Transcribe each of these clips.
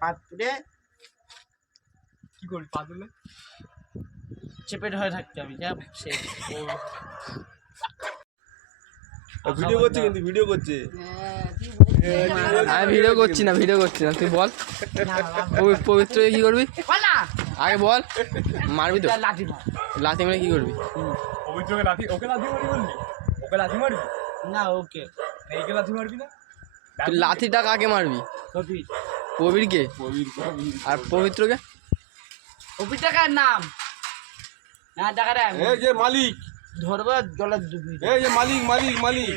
পাতপুরে কি করবি পা তুলে? চেপে ধরে থাকতে হবে যা সে ভিডিও করছে কিন্তু ভিডিও করছে। আমি ভিডিও করছি না তুই বল পবিত্রকে কি করবি আগে বল। মারবি তো? লাঠি মার। লাথি মেরে কি করবি? পবিত্রকে লাথি, ওকে লাথি মারবি বললি? ওকে লাথি মারবি না ওকে না, একে লাথি মারবি না? তুই লাথিটা কাকে মারবি? কবির কবিরকে? আর পবিত্রকে? কবির টাকার নাম না টাকাটা এই যে মালিক, ধরবো জলের ডুবি এই যে মালিক মালিক মালিক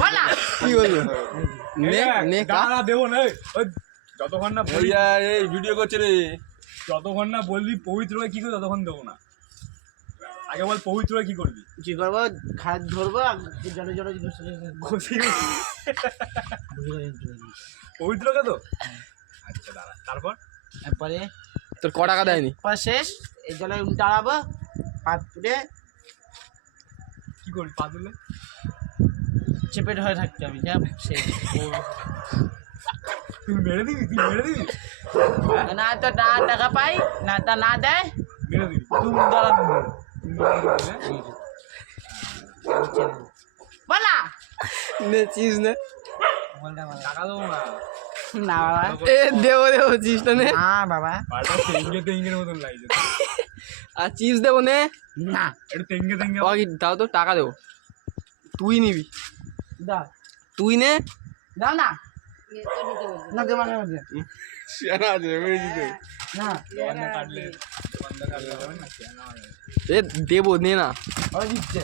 বলা কি বলবো? নে গানা দেবো না ওই যতক্ষণ না বলি, এই ভিডিও করছে রে। যতক্ষণ না বলবি পবিত্রকে কি করবি ততক্ষণ দেবো না। আগে বল পবিত্রকে কি করবি? কি করবো? খাট ধরবো জলে জলে ঘষি পবিত্রকে তো? আচ্ছা দাঁড়া, তারপর তারপরে তোর ক টাকা দেয়নি? শেষ এই জলে দাঁড়াবো পাতপুরে কি করবি পা তুলে? চেপে ধরে থাকতে হবে যা সে তুই মেরে দিবি? না তো না টাকা পাই না তা না দেয় মেরে দিবি তুমি দাঁড়াবো বলা নে চিজ নে। টাকা দেবো না। না বাবা এ দেবো চিজটা নে। না বাবা পাটা তেঙ্গের মতন লাগছে। আর চিপস দেবো নে। না একটু তেঙ্গে তাও তো টাকা দেবো, তুই নিবি, দাও তুই নে। দাও না না দেবো না শিয়ানা আছে এমনি দিতে। না দোকানটা কাটলে হবে না, কেন হবে? এ দেবো নে না। দিচ্ছে